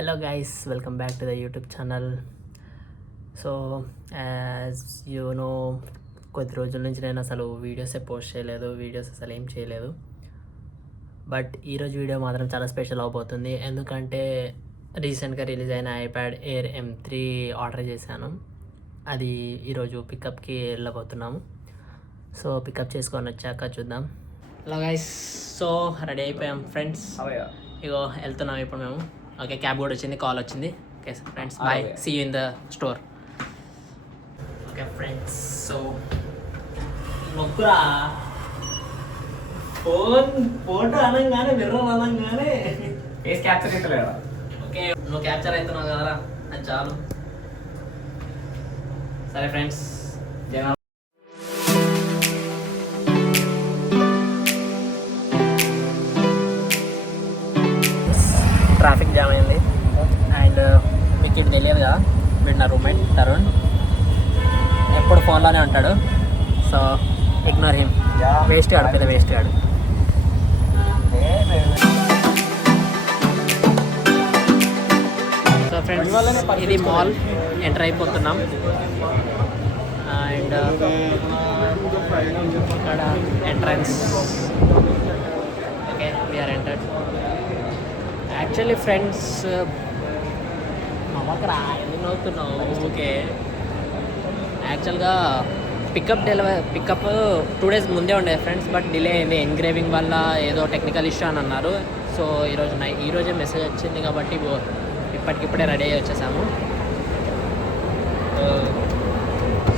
Hello guys, welcome back to the YouTube channel. So as you know కొద్ది రోజుల నుంచి నేను అసలు వీడియోసే పోస్ట్ చేయలేదు, వీడియోస్ అసలు ఏం చేయలేదు. బట్ ఈరోజు వీడియో మాత్రం చాలా స్పెషల్ అవబోతుంది. ఎందుకంటే రీసెంట్గా రిలీజ్ అయిన ఐప్యాడ్ ఎయిర్ M3 ఆర్డర్ చేశాను. అది ఈరోజు పికప్కి వెళ్ళబోతున్నాము. సో పికప్ చేసుకొని వచ్చాక చూద్దాం. హలో గైస్, సో రెడీ అయిపోయాం ఫ్రెండ్స్. ఇగో వెళ్తున్నాం ఇప్పుడు మేము. ఓకే, క్యాబ్ కూడా వచ్చింది, కాల్ వచ్చింది. Okay friends, bye, see you in the store. Okay friends, so మొక్కురా ఫోటో అనగానే విర్ర అనగానే ఫేస్ క్యాప్చర్ అవుతలేదా? ఓకే, నువ్వు క్యాప్చర్ అవుతున్నావు కదరా, అది చాలు. సరే ఫ్రెండ్స్, జనాలు ట్రాఫిక్ జామ్ అయింది. అండ్ మీకు ఇటు తెలియదు కదా, వీడు నా రూమ్మేట్ తరుణ్, ఎప్పుడు ఫోన్లోనే ఉంటాడు. సో ఇగ్నోర్ హిమ్, వేస్ట్ గాడు, పెద్ద వేస్ట్ గాడు. సో ఫ్రెండ్స్, ఇది మాల్ ఎంటర్ అయిపోతున్నాం. అండ్ ఇక్కడ entrance. Okay, we are entered. Actually friends, నమ్మకరా ఎందుకు నవ్వుతున్నావు? ఓకే, యాక్చువల్గా పికప్ 2 days ముందే ఉండేది ఫ్రెండ్స్, బట్ డిలే అయింది ఎన్గ్రేవింగ్ వల్ల, ఏదో టెక్నికల్ ఇష్యూ అని అన్నారు. సో ఈరోజే మెసేజ్ వచ్చింది కాబట్టి ఇప్పటికిప్పుడే రెడీ అయ్యి వచ్చేసాము.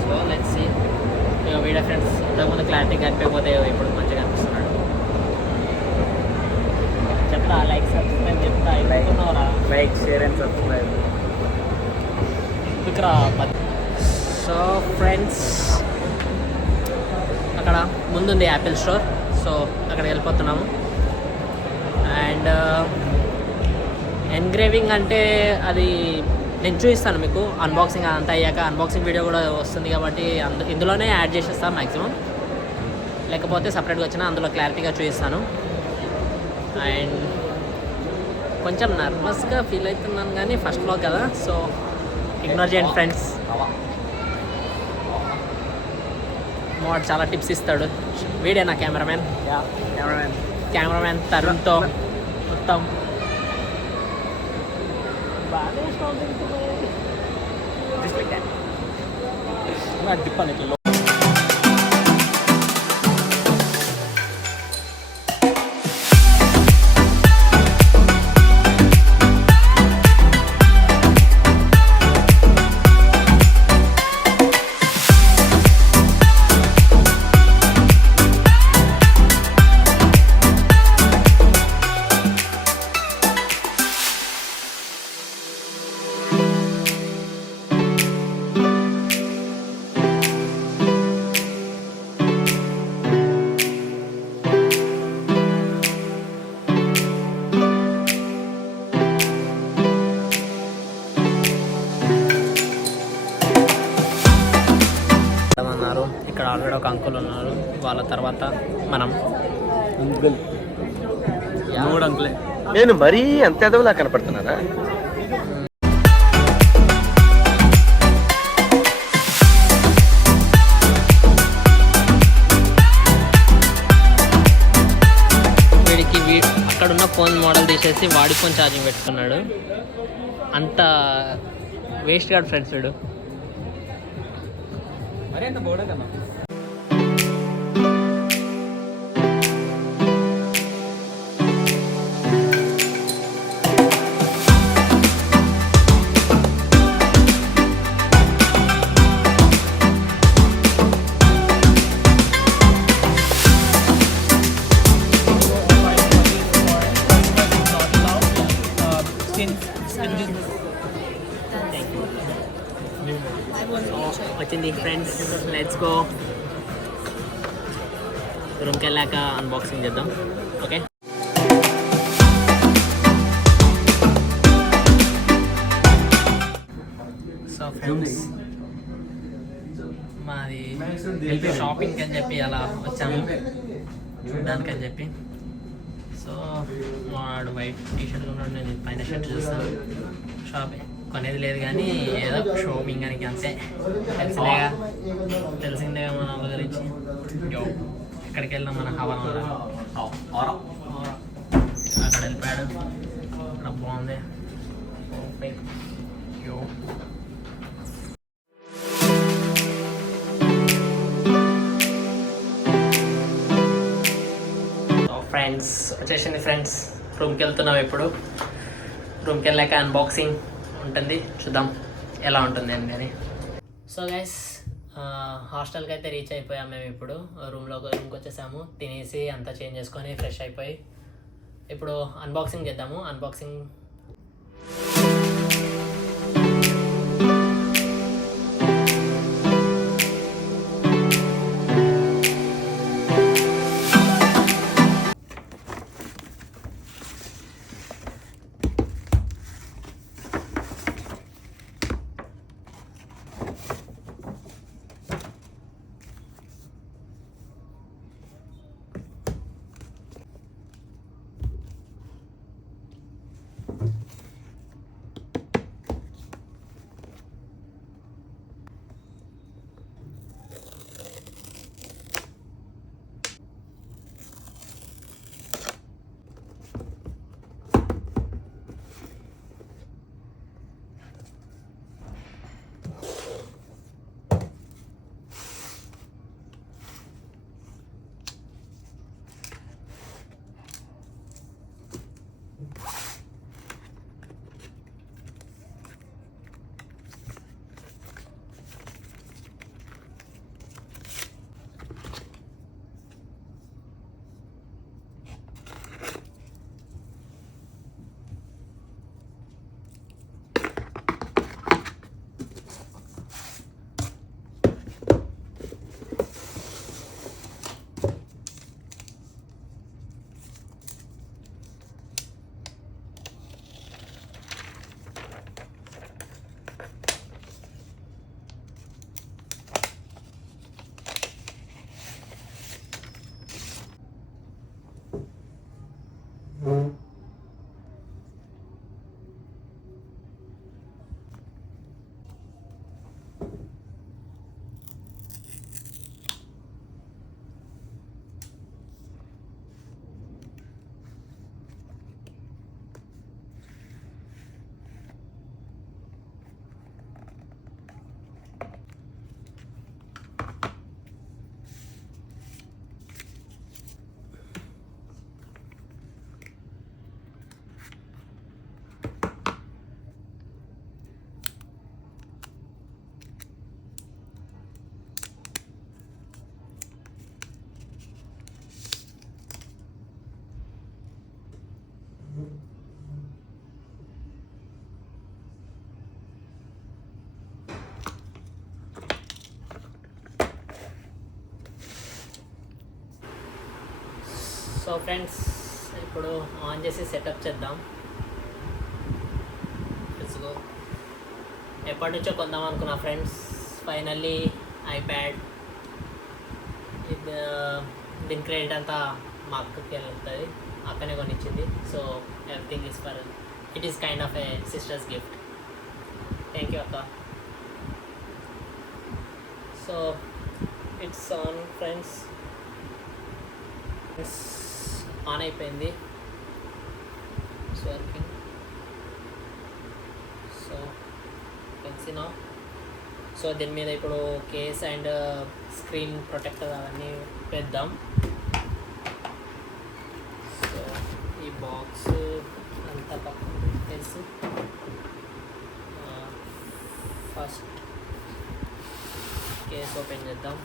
So let's see. ఇక వీడియో ఫ్రెండ్స్, ఇంతకుముందు క్లారిటీ కనిపించకపోతే ఇప్పుడు మంచిగా కనిపిస్తున్నాడు. చెప్తా, లైక్ సబ్స్క్రైబ్ చెప్తా. అయిపోతున్నావురా, లైక్ షేర్ అండ్ సబ్స్క్రైబ్. ఇక్కడ సో ఫ్రెండ్స్, అక్కడ ముందుంది యాపిల్ స్టోర్. సో అక్కడికి వెళ్ళిపోతున్నాము. అండ్ ఎన్గ్రేవింగ్ అంటే అది నేను చూపిస్తాను మీకు, అన్బాక్సింగ్ అంతా అయ్యాక. అన్బాక్సింగ్ వీడియో కూడా వస్తుంది కాబట్టి ఇందులోనే యాడ్ చేసేస్తాను మ్యాక్సిమం, లేకపోతే సపరేట్గా వచ్చినా అందులో క్లారిటీగా చూపిస్తాను. అండ్ కొంచెం నర్వస్గా ఫీల్ అవుతున్నాను కానీ ఫస్ట్ బ్లాగ్ కదా, సో ఇగ్నోర్ చేయండి ఫ్రెండ్స్. వాడు చాలా టిప్స్ ఇస్తాడు. వీడే నా కెమెరామెన్ తరుణ్తో మొత్తం తిప్పాను. ఇక్కడ ఆల్రెడీ ఒక అంకుల్ ఉన్నారు, వాళ్ళ తర్వాత మనం. మూడు అంకులే. నేను మరీ అంత ఎదవలా కనపడుతున్నారా? వీడికి అక్కడున్న ఫోన్ మోడల్ తీసేసి వాడి ఫోన్ ఛార్జింగ్ పెట్టుకున్నాడు. అంత వేస్ట్ గాడు ఫ్రెండ్స్ వీడు. మరి అంత బోర్డే కన్నా. వచ్చింది ఫ్రెండ్స్, లెట్స్ గో. రూమ్కి వెళ్ళాక అన్బాక్సింగ్ చేద్దాం. ఓకే, సో ఫ్రెండ్స్, మాది షాపింగ్ అని చెప్పి అలా వచ్చాము చూడడానికి అని చెప్పి. సో వాడు వైట్ టీ షర్ట్ ఉన్నాడు, నేను పైన షర్ట్ చూస్తాను. షాప్ కొనేది లేదు కానీ ఏదో షోపింగ్ అని అంతే. తెలిసిందేగా మన వాళ్ళ గురించి. ఎక్కడికి వెళ్ళినా మన హవా అక్కడ వెళ్ళిపోయాడు. అక్కడ బాగుంది. యో ఫ్రెండ్స్ వచ్చేసింది. ఫ్రెండ్స్ రూమ్కి వెళ్తున్నాం. ఇప్పుడు రూమ్కి వెళ్ళాక అన్బాక్సింగ్ ఉంటుంది, చూద్దాం ఎలా ఉంటుంది అని. సో గైస్ హాస్టల్కి అయితే రీచ్ అయిపోయాం మేము. ఇప్పుడు రూమ్కి వచ్చేసాము. తినేసి అంతా చేంజ్ చేసుకొని ఫ్రెష్ అయిపోయి ఇప్పుడు అన్బాక్సింగ్ చేద్దాము. అన్బాక్సింగ్ సో ఫ్రెండ్స్ ఇప్పుడు ఆన్ చేసి సెటప్ చేద్దాం. ఎప్పటి నుంచో కొందాం అనుకున్నా ఫ్రెండ్స్, ఫైనల్లీ ఐప్యాడ్. ఇది దీని క్రెడిట్ అంతా మా అక్కకి వెళ్తుంది, అక్కనే కొనిచ్చింది. So everything is for it is kind of a sister's gift. Thank you అక్క. So it's on friends, on అయిపోయింది. It's working. సో తెలిసిన సో దీని మీద ఇప్పుడు కేస్ అండ్ స్క్రీన్ ప్రొటెక్టర్ అవన్నీ పెద్దాం. సో ఈ బాక్స్ అంతా పక్కన తెలుసు. ఫస్ట్ కేస్ ఓపెన్ చేద్దాం.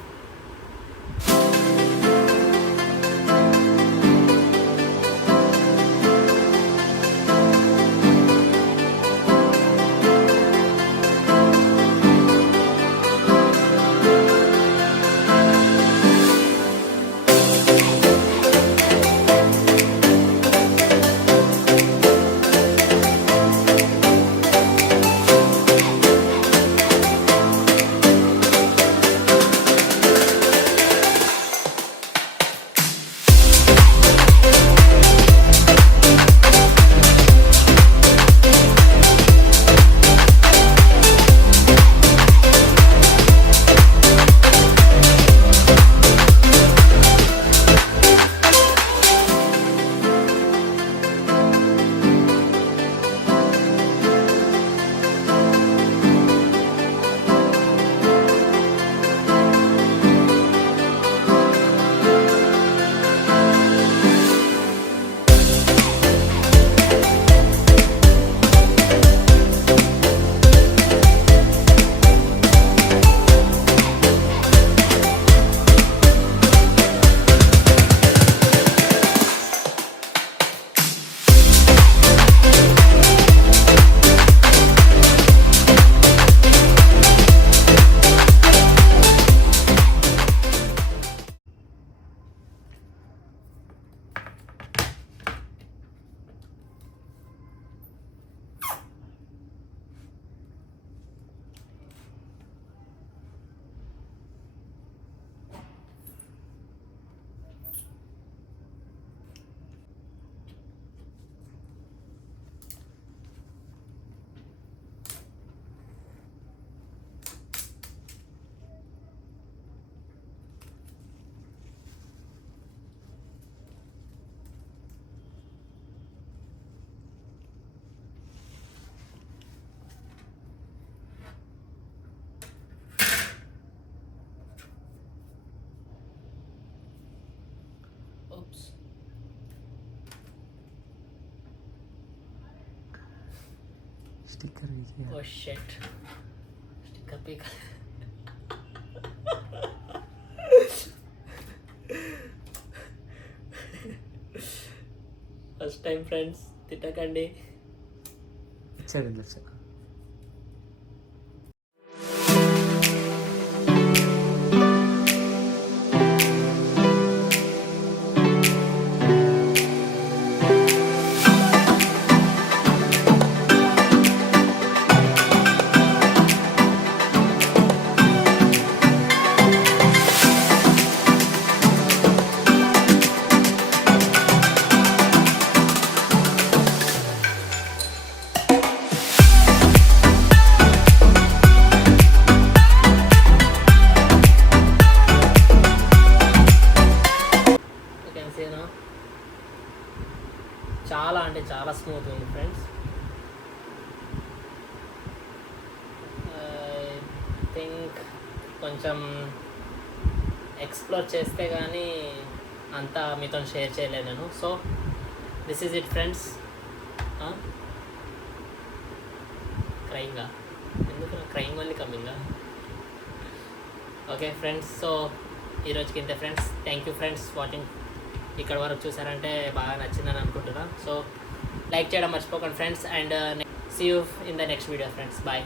స్టిక్కర్ ఓ షెట్ sticker peek first time friends తిట్టకండి. ఇచ్చాడు లక్ష. చాలా అంటే చాలా స్మూత్ ఉంది ఫ్రెండ్స్. ఐ థింక్ కొంచెం ఎక్స్ప్లోర్ చేస్తే కానీ అంతా మీతో షేర్ చేయలేదు నేను. So this is it friends. క్రైంగా ఎందుకు క్రైంగ్ ఓన్లీ కమింగా. ఓకే ఫ్రెండ్స్, సో ఈరోజుకి ఇంతే friends. Thank you friends watching. ఇక్కడ వరకు చూసారంటే బాగా నచ్చిందని అనుకుంటున్నాను. సో లైక్ చేయడం మర్చిపోకండి friends. And see you in the next video friends. Bye.